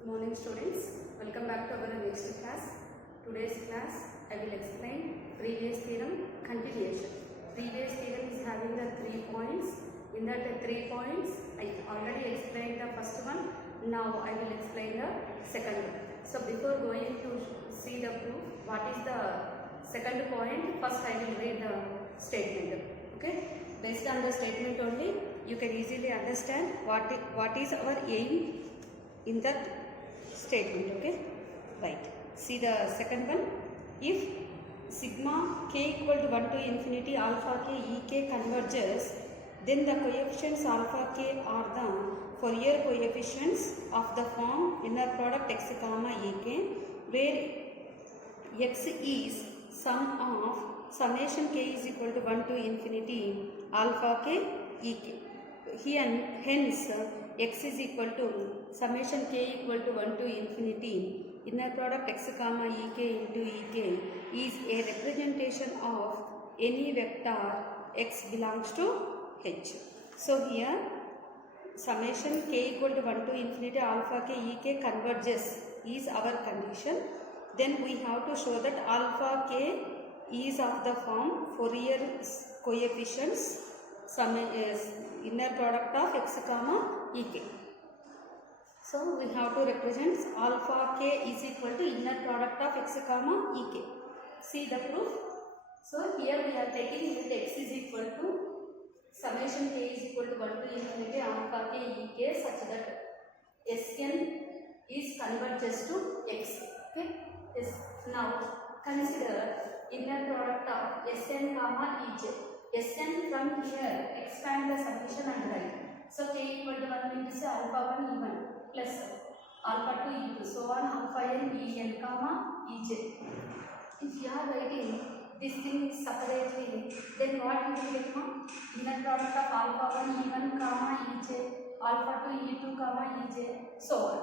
Good morning students. Welcome back to our next class. Today's class I will explain previous theorem continuation. Previous theorem is having the 3 points. In that 3 points I already explained the first one. Now I will explain the second one. So before going to see the proof, what is the second point? First I will read the statement. Okay. Based on the statement only, you can easily understand what is our aim in that statement. Okay, right. See the second one. If sigma k equal to 1 to infinity alpha k ek converges, then the coefficients alpha k are the Fourier coefficients of the form inner product x comma ek, where x is sum of summation k is equal to 1 to infinity alpha k ek. Here hence x is equal to summation k equal to 1 to infinity inner product x comma ek into ek is a representation of any vector x belongs to H. So here summation k equal to 1 to infinity alpha k ek converges is our condition. Then we have to show that alpha k is of the form Fourier coefficients inner product of x comma ek. So we have to represent alpha k is equal to inner product of x comma ek. See the proof. So here we are taking limit x is equal to summation k is equal to 1 to infinity alpha k ek such that Sn is converges to x. Okay. Yes. Now consider inner product of Sn comma Ej. Sn from here expand the summation and write. So k equal to 1 means alpha 1 E1 plus alpha 2 E2 so on alpha n En comma Ej. If you are writing this thing separately, then what you will get now? Inner product of alpha 1 E1 comma Ej, alpha 2 E2 comma Ej, so on.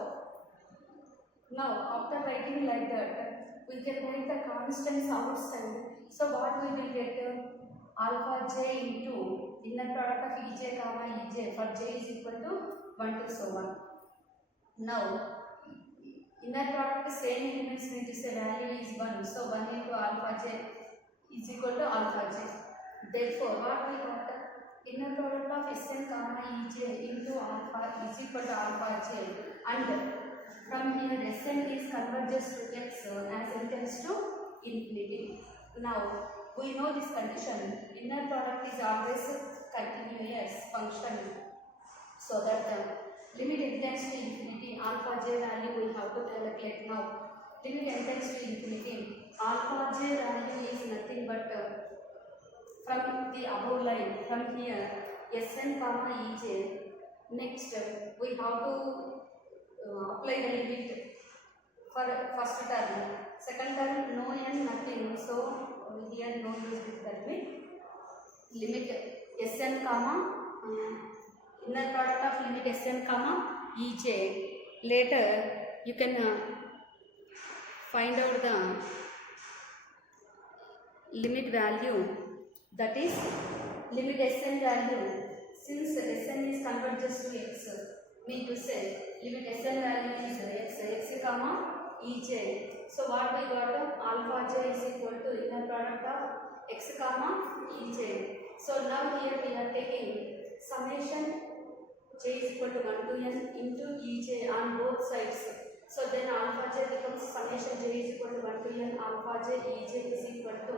Now after writing like that, we can write the constants outside. So what we will get? Alpha j into inner product of Ej comma Ej for j is equal to 1 to so on. Now inner product same elements need to say value is 1, so 1 into alpha j is equal to alpha j. Therefore what we got? Inner product of Sn comma Ej into alpha is equal to alpha j, and from here Sn is converges to x as it tends to infinity. Now we know this condition, inner product is always continuous function, so that limit n tends to infinity alpha j value we have to calculate now. Limit n tends to infinity alpha j value is nothing but from the above line, from here Sn comma Ej. Next we have to apply the limit for first term, second term no n nothing, so here no use with that way. Limit Sn comma inner product of limit Sn comma Ej. Later you can find out the limit value, that is limit Sn value. Since Sn is converges to x, mean to say limit Sn value is x comma Ej. So what we got? Alpha j is equal to inner product of x comma Ej. So now here we are taking summation j is equal to 1 to n into Ej on both sides. So then alpha j becomes summation j is equal to 1 to n alpha j Ej is equal to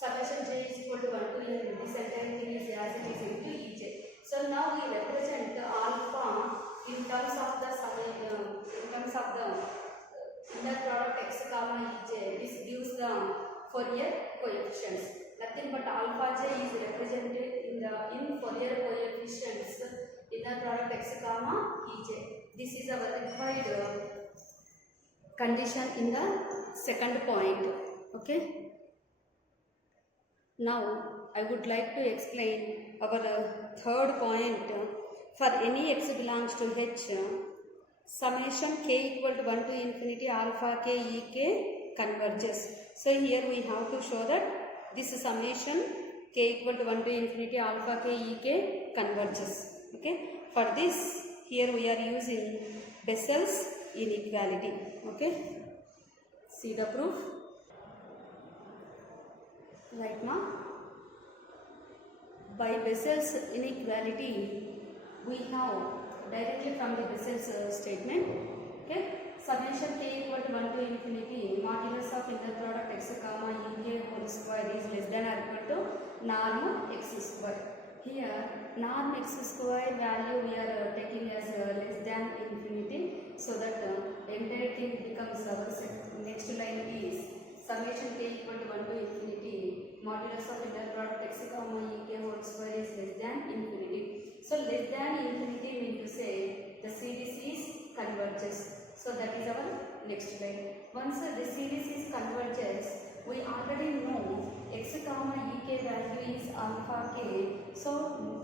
summation j is equal to 1 to n. This entire thing is as it is into Ej. So now we represent the alpha in terms of the inner product x comma Ej. This gives the Fourier coefficients. Nothing but alpha j is represented in Fourier coefficients inner product x comma Ej. This is our required condition in the second point. Okay. Now I would like to explain our third point. For any x belongs to H, summation k equal to 1 to infinity alpha k ek converges. So here we have to show that this summation k equal to 1 to infinity alpha k ek converges. Okay. For this Here we are using Bessel's inequality. Okay. See the proof. Right now, by Bessel's inequality, we have directly from the Bessel's statement. Okay. Summation k equal to 1 to infinity modulus of inner product x comma ek whole square is less than or equal to norm x square. Here norm x square value we are taking as less than infinity, so that entire thing becomes our next line is summation k equal to 1 to infinity modulus of inner product x comma ek whole square is less than infinity. So less than infinity means to say the series is converges. So that is our next line. Once the series is converges, we already know x comma ek value is alpha k. So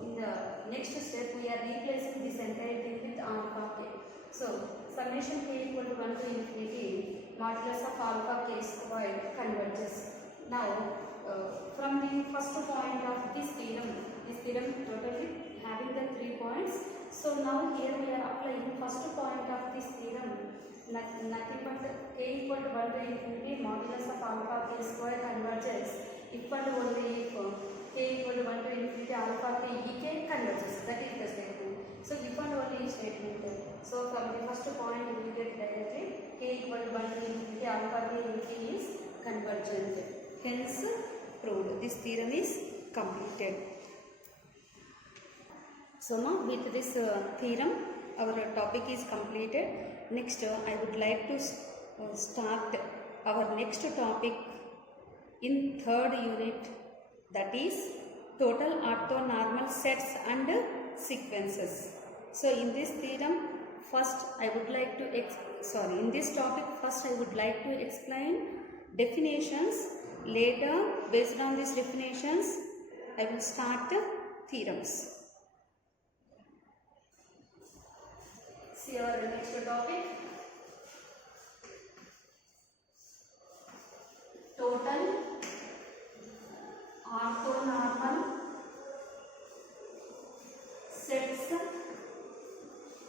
in the next step we are replacing this entire thing with alpha k. So summation k equal to 1 to infinity modulus of alpha k square converges. Now from the first point of this theorem totally having the 3 points. So now here we are applying first point of this theorem, nothing but k equal to 1 to infinity modulus of alpha k square converges if and only if k equal to 1 to infinity alpha k ek converges. That is the statement. So if and only statement. So from the first point we get directly k equal to 1 to infinity alpha k ek is convergent. Hence proved. This theorem is completed. So now with this theorem our topic is completed. Next I would like to start our next topic in third unit, that is total orthonormal sets and sequences. So in this theorem first I would like to in this topic first I would like to explain definitions. Later based on these definitions I will start theorems. See our next topic, total orthonormal sets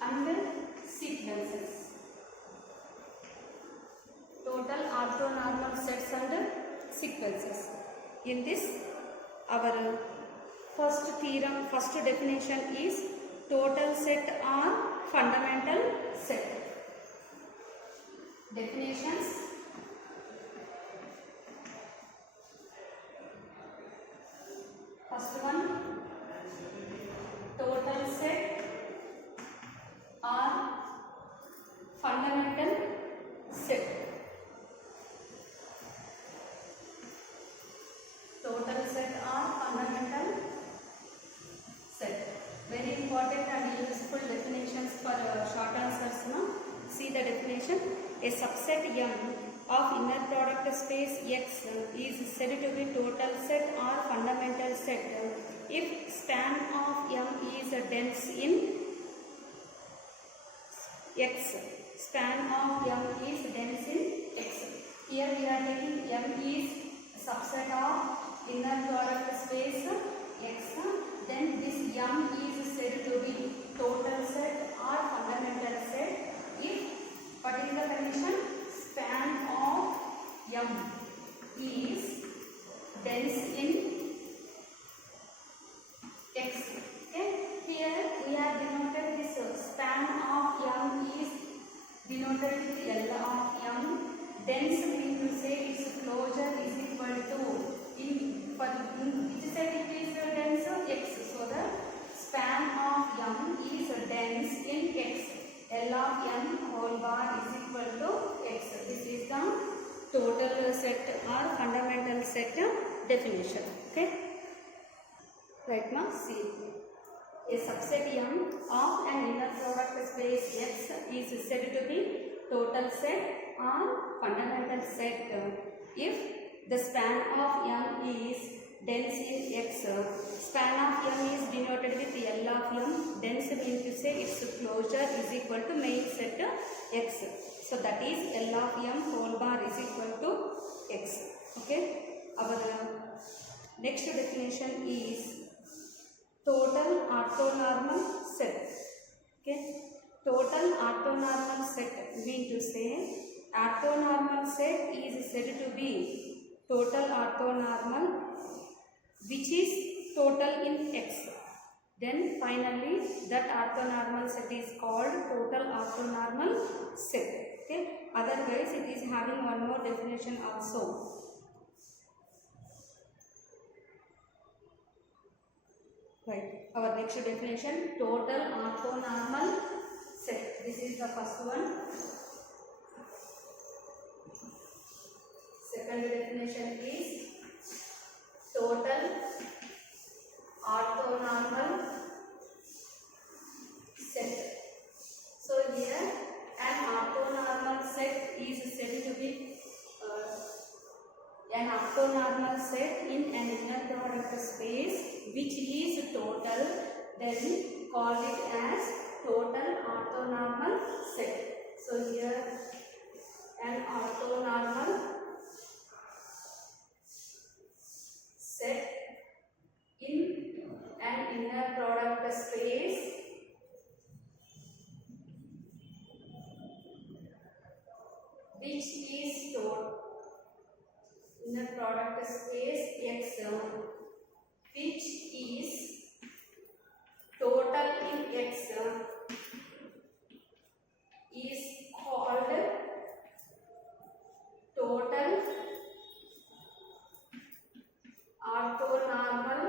and sequences. Total orthonormal sets and sequences. In this our first theorem, first definition is total set or fundamental set. Definitions. First one, total set or fundamental set. Total set or fundamental set. Very important and useful definitions for short answers. No? See the definition. A subset M of inner product space X is said to be total set or fundamental set if span of M is dense in X. Span of M is dense in X. Here we are taking M is subset of inner product space X. Then this M is said to be total set or fundamental set if, what is the condition? Span of M is dense in X. Okay. Here we have denoted this span of M is denoted with L of M. Dense means to say its closure is equal to which side it is dense? X. So the span of M is dense in X. L of M whole bar is equal to X. This is the total set or fundamental set definition. Okay. Right now see. A subset M of an inner product space X is said to be total set or fundamental set if the span of M is dense in X. Span of M is denoted with L of M. Dense means to say its closure is equal to main set X. So that is L of M whole bar is equal to X. Okay. Our next definition is total orthonormal set. Okay. total orthonormal set mean to say orthonormal set is said to be total orthonormal which is total in X. Then finally that orthonormal set is called total orthonormal set. Okay. Otherwise it is having one more definition also. Right. Our next definition, total orthonormal set. This is the first one. Second definition is total orthonormal set. So here an orthonormal set is said to be an orthonormal set in an inner product space which is total, then call it as total orthonormal set. So here an orthonormal set in an inner product space which is total inner product space X which is total in X is called total orthonormal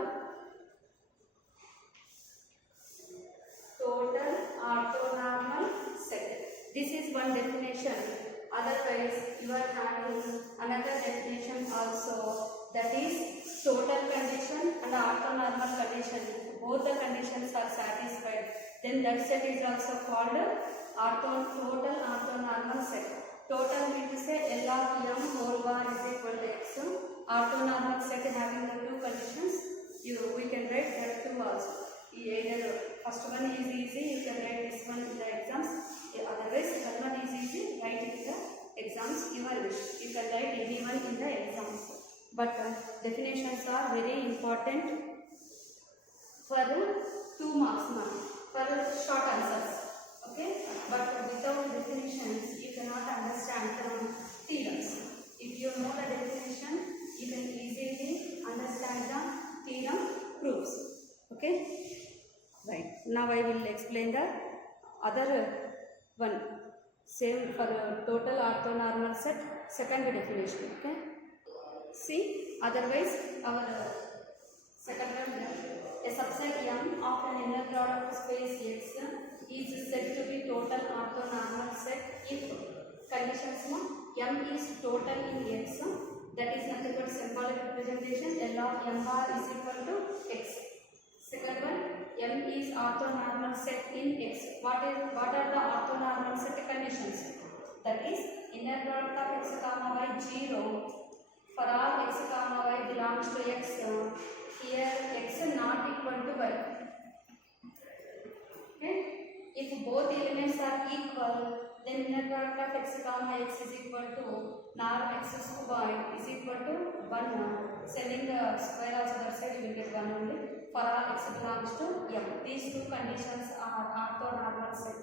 set. This is one definition. Otherwise you are having another definition also, that is total condition and orthonormal condition. Both the conditions are satisfied, then that set is also called total orthonormal set. Total means to say L of M whole bar is equal to X. Orthonormal set having the two conditions, we can write that two also. Either first one is easy, you can write this one in the exams. Otherwise that one is easy, write it in the exams, your wish. You can write anyone in the exams. But definitions are very important for 2 marks now, for short answers. Okay, but without definitions you cannot understand from theorems. If you know the definition, you can easily understand the theorem proofs. Okay, right. Now I will explain the other one, same for total orthonormal set, second definition. Okay, see, otherwise our second one, a subset M of an inner product space X is said to be total orthonormal set if conditions M is total in X, that is nothing but symbolic representation L of M bar is equal to X. Second one, M is orthonormal set in X. What are the orthonormal set conditions? That is inner product of X comma Y 0 for all X comma Y belongs to X. Here X not equal to Y. Okay? If both elements are equal, then inner product of X comma X is equal to norm X square is equal to 1. Sending the square also that side you will get 1 only. For all X belongs to M. These two conditions are orthonormal set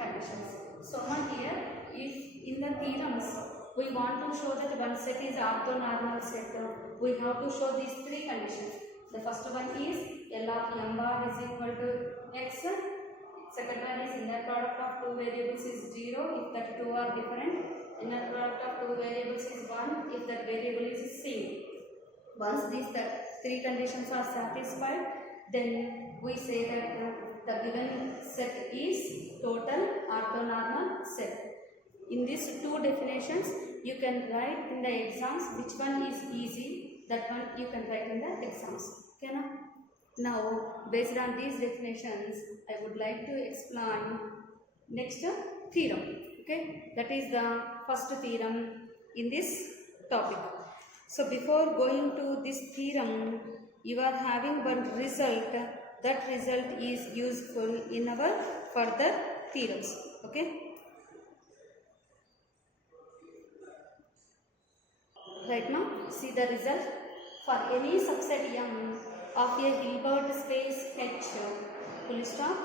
conditions. So now here, if in the theorems we want to show that one set is orthonormal set, we have to show these three conditions. The first one is L of M bar is equal to X. Second one is inner product of two variables is 0 if that two are different. Inner product of two variables is 1 if that variable is same. Once these three conditions are satisfied, then we say that the given set is total orthonormal set. In these two definitions, you can write in the exams which one is easy, that one you can write in the exams. Okay, na? Now, based on these definitions, I would like to explain next theorem. Okay, that is the first theorem in this topic. So, before going to this theorem, you are having one result. That result is useful in our further theorems. Okay. Right now, see the result. For any subset M of a Hilbert space H, full stop,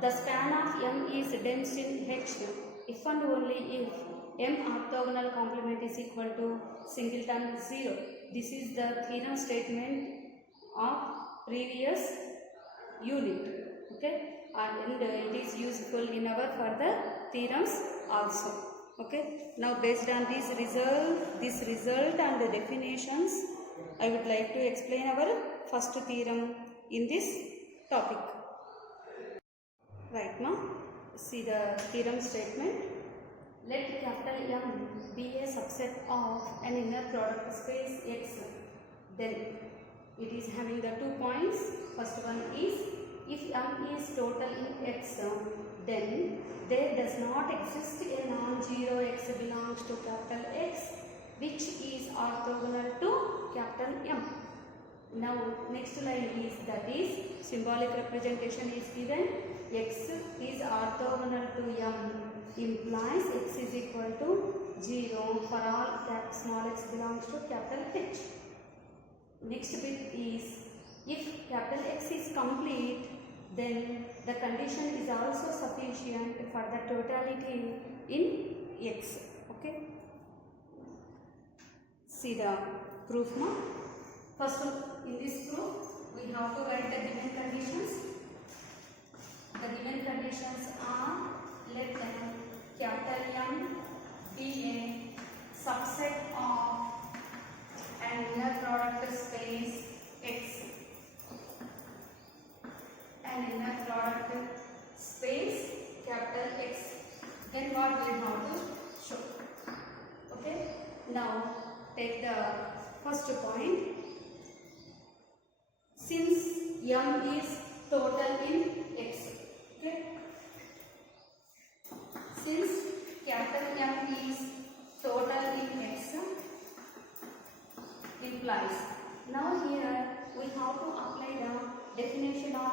the span of M is dense in H if and only if M orthogonal complement is equal to singleton 0. This is the theorem statement of previous unit. Okay, and it is useful in our further theorems also. Okay, now based on this result and the definitions, I would like to explain our first theorem in this topic. Right now, see the theorem statement. Let capital M be a subset of an inner product space X. Then it is having the 2 points. First one is, if M is total in X, then there does not exist a non-zero X belongs to capital X which is orthogonal to capital M. Now next line is, that is symbolic representation is given, X is orthogonal to M implies X is equal to 0 for all small x belongs to capital H. Next bit is, if capital X is complete, then the condition is also sufficient for the totality in X. Okay. See the proof now. First, in this proof, we have to write the given conditions. The given conditions are, let capital M be a subset of an inner product space X. An inner product space capital X. Then what we have to show. Okay. Now take the first point. Since M is total in X. Okay. Since capital M is total in X implies. Now here we have to apply the definition of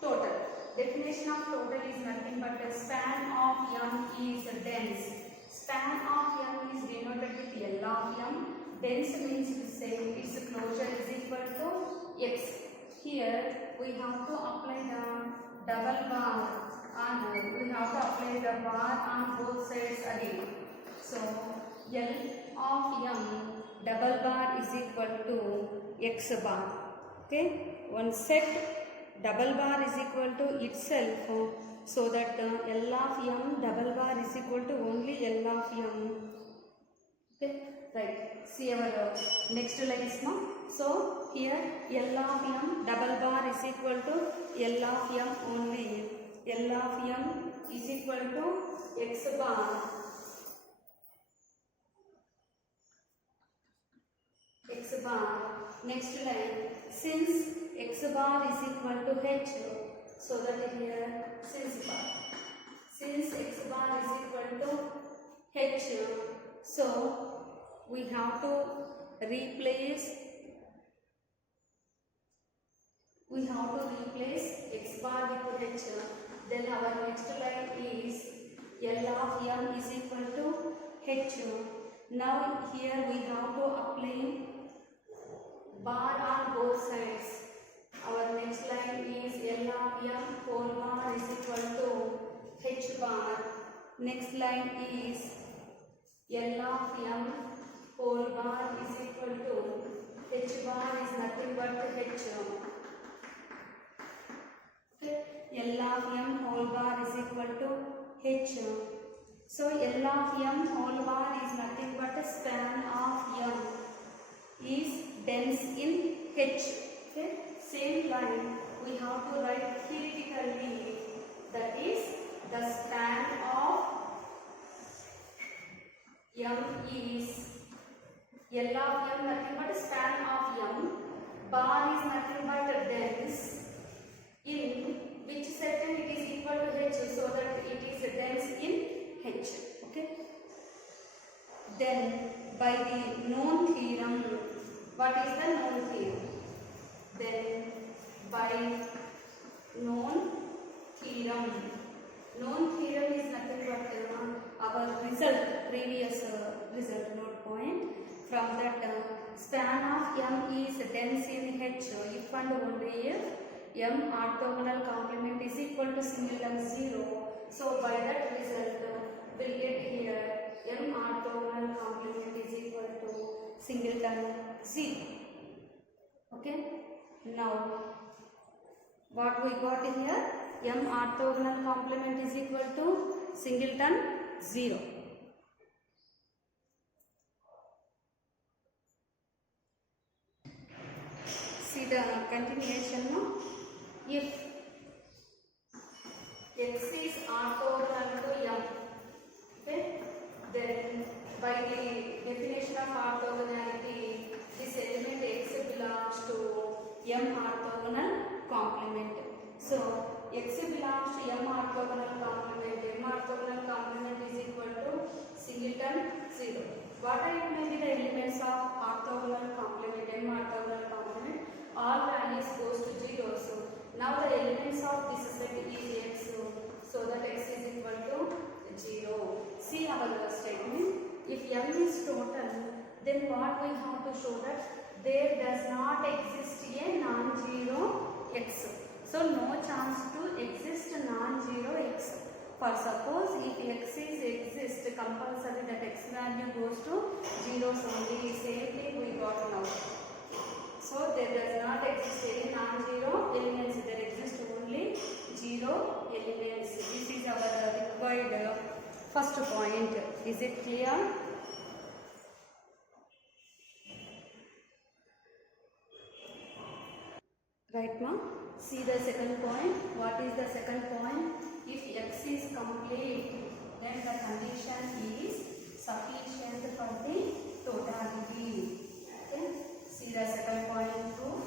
total. Definition of total is nothing but the span of M is dense. Span of M is denoted with L of M. Dense means to say its closure is equal to X. Here we have to apply the double bar on, we have to apply the bar on both sides again. So L of M double bar is equal to X bar. Okay, one set double bar is equal to itself, so that L of M double bar is equal to only L of M. Okay, right. See our next lines now. So here L of M double bar is equal to L of M only. L of M is equal to X bar. X bar. Next line. Since X bar is equal to H, so that here since bar. Since X bar is equal to H, so we have to replace X bar with H. Then our next line is L of M is equal to H. Now here we have to apply bar on both sides. Our next line is L of M whole bar is equal to H bar. Next line is L of M whole bar is equal to H bar is nothing but H. L of M whole bar is equal to H. So L of M whole bar is nothing but a span of M is dense in H. Okay. Same line we have to write theoretically, that is the span of M is L of M nothing but a span of M, bar is nothing but dense in which second it is equal to H, so that it is dense in H. Okay. Then by the known theorem, what is the known theorem? Then by known theorem is nothing but our result, previous result note point. From that span of M is dense in H if and only if m orthogonal complement is equal to singleton 0. So by that result we'll get here m orthogonal complement is equal to singleton 0. Okay. Now what we got in here, m orthogonal complement is equal to singleton 0. See the continuation now. If x is orthogonal to m, okay, then by the definition of orthogonality, this element x belongs to m orthogonal complement. So x belongs to m orthogonal complement. M orthogonal complement is equal to singleton 0. What are it may be the elements of orthogonal complement, m orthogonal complement? All values goes to 0. So now the elements of this set is x. So that x is equal to 0. See our statement. If m is total, then what we have to show that there does not exist a non-zero x. So no chance to exist non-zero x. For suppose if x is exist, compulsory that x value goes to 0 only. Same thing we got now. So there does not exist any non-zero elements. There exist only 0 elements. This is our required first point. Is it clear? Right now, see the second point. What is the second point? If x is complete, then the condition is sufficient for the totality. Okay. See the second point proof.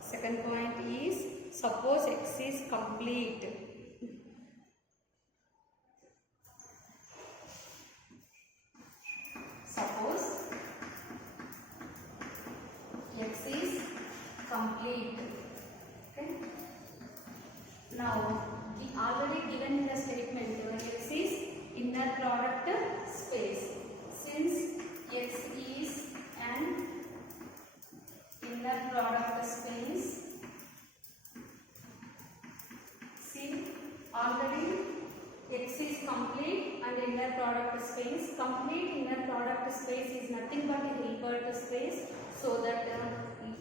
Second point is suppose x is complete. Suppose x is complete. Okay. Now we already given in the statement x is inner product space. Since x is an inner product space, see already x is complete and inner product space. Complete inner product space is nothing but a Hilbert space. So that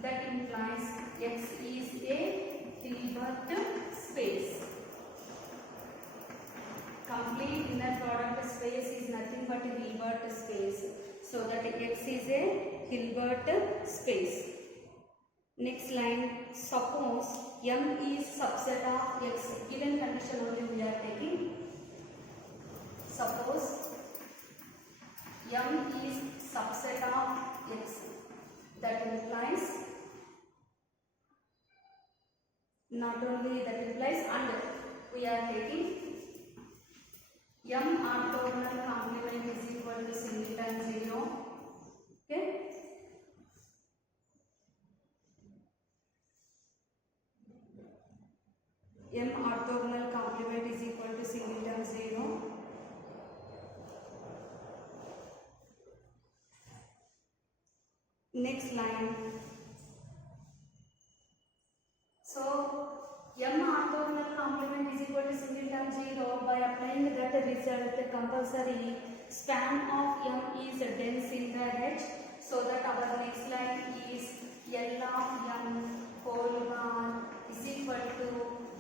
that implies x is a Hilbert space. Complete inner product space is nothing but a Hilbert space. So that x is a Hilbert space. Next line, suppose m is subset of x. Given condition only we are taking. Suppose m is subset of x. That implies, not only that implies, and we are taking m orthogonal complement is equal to singleton 0. Okay. M orthogonal complement is equal to singleton 0. Next line. So m orthogonal complement is equal to singleton 0. By applying that result, compulsory span of m is dense in the H. So that our next line is L of m whole bar is equal to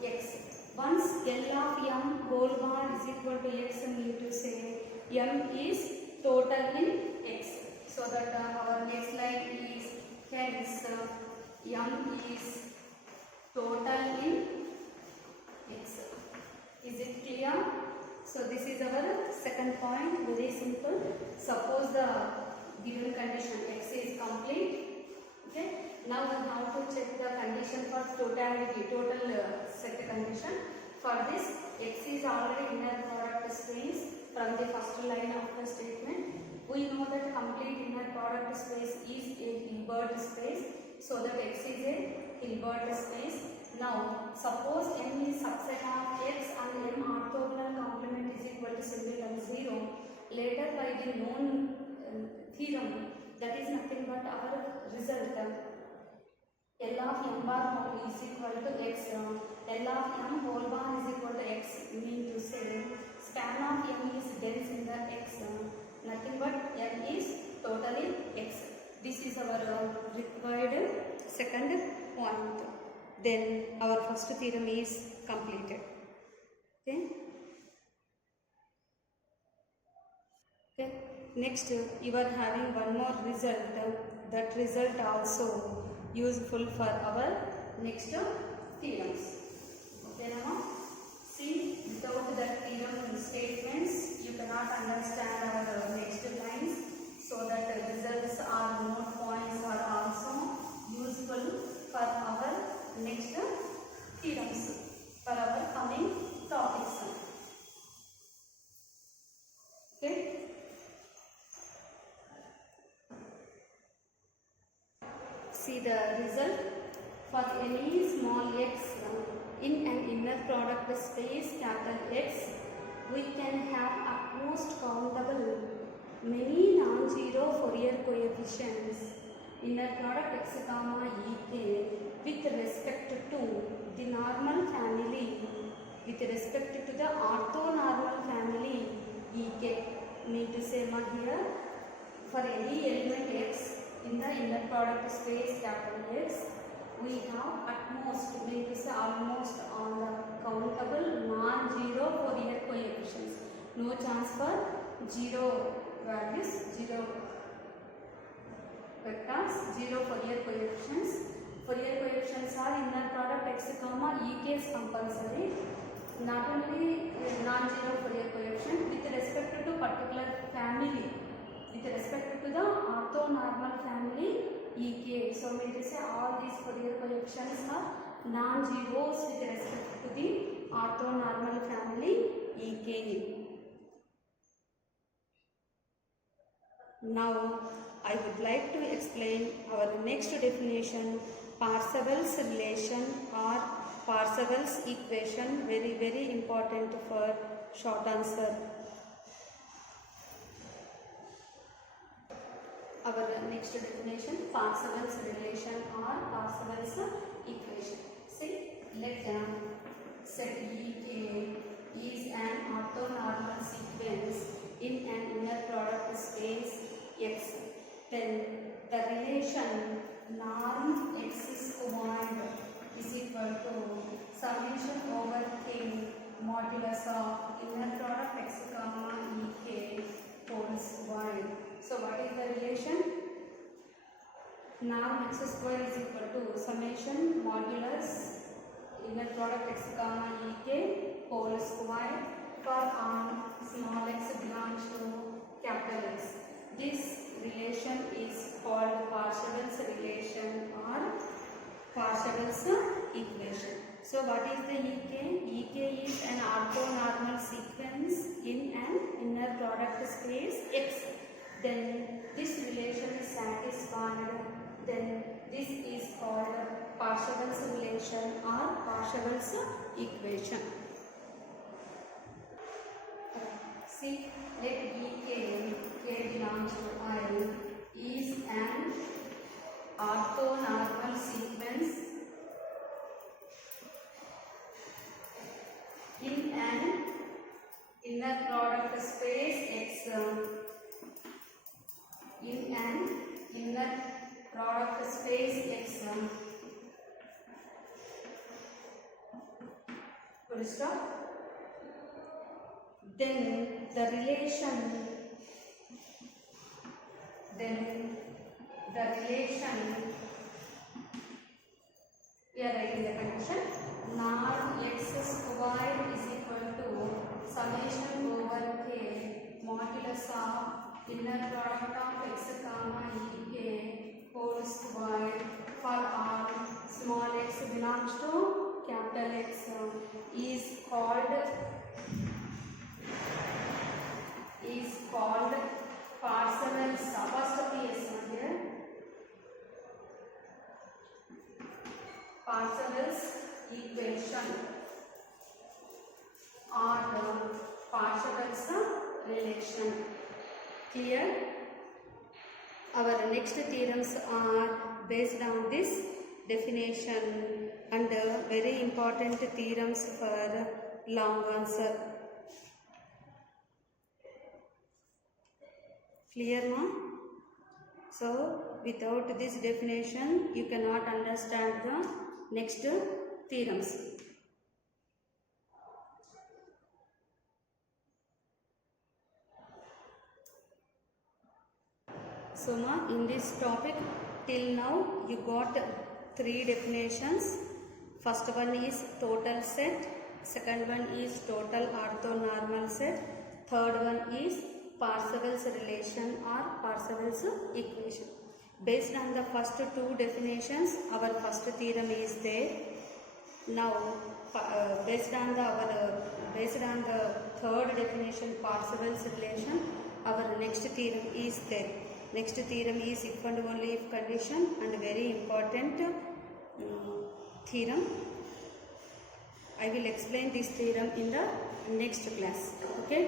x. Once L of m whole bar is equal to x, mean to say m is total in x. So that our next line is hence m is total in x. Is it clear? So this is our second point. Very simple. Suppose the given condition x is complete. Okay. Now we have to check the condition for totality, total set condition. For this, x is already inner product space from the first line of the statement. We know that complete inner product space is a Hilbert space. So that x is a Hilbert space. Now, suppose m is subset of x and m orthogonal complement is equal to singleton 0. Later by the known theorem, that is nothing but our result. then our first theorem is completed. Okay. Okay. Next, you are having one more result. That result also useful for our next theorems. Okay, now see, without that theorem statements, you cannot understand our next lines. So that the results or note points are also useful for our next theorems, for our coming topics. Okay. See the result. For any small x in an inner product space capital X, we can have at most countable many non-zero Fourier coefficients inner product x comma ek with respect to the normal family, with respect to the orthonormal family ek. Need to say here, for any element x in the inner product space capital X, we have at most, means almost on the countable non-zero Fourier coefficients. No chance for zero values, zero vectors, zero Fourier coefficients. Fourier coefficients are inner product x comma ek is compulsory. Not only non-zero Fourier coefficient with respect to particular family, with respect to the orthonormal family ek. So mean to say all these Fourier coefficients are non-zeros with respect to the orthonormal family ek. Now I would like to explain our next definition, Parseval's relation or Parseval's equation, very important for short answer. Our next definition, Parseval's relation or Parseval's equation. See, let set ek is an orthonormal sequence in an inner product space X. Then the relation norm x squared is equal to summation over k modulus of inner product x comma ek whole squared. So what is the relation? Norm x square is equal to summation modulus inner product x comma ek whole square for all small x belongs to capital X. This relation is called Parseval's relation or Parseval's equation. So what is the ek? Ek is an orthonormal sequence in an inner product space X. Then this relation is satisfied. Then this is called Parseval's relation or Parseval's equation. See, let ek, k belongs to I, is an orthonormal sequence in an inner product space X. In an inner product space X. Full stop. Then the relation we are writing the condition norm x squared is equal to summation over k modulus of inner product of x comma ek whole squared for all small x belongs to capital X is called Parseval's apostrophe s here. Parseval's equation or Parseval's relation. Clear? Our next theorems are based on this definition and very important theorems for long answer. Clear now? So without this definition you cannot understand the next theorems. So in this topic till now you got 3 definitions. First one is total set, second one is total orthonormal set, third one is Parseval's relation or Parseval's equation. Based on the first 2 definitions, our first theorem is there. Now based on the third definition, Parseval's relation, our next theorem is there. Next theorem is if and only if condition, and very important theorem. I will explain this theorem in the next class. Okay.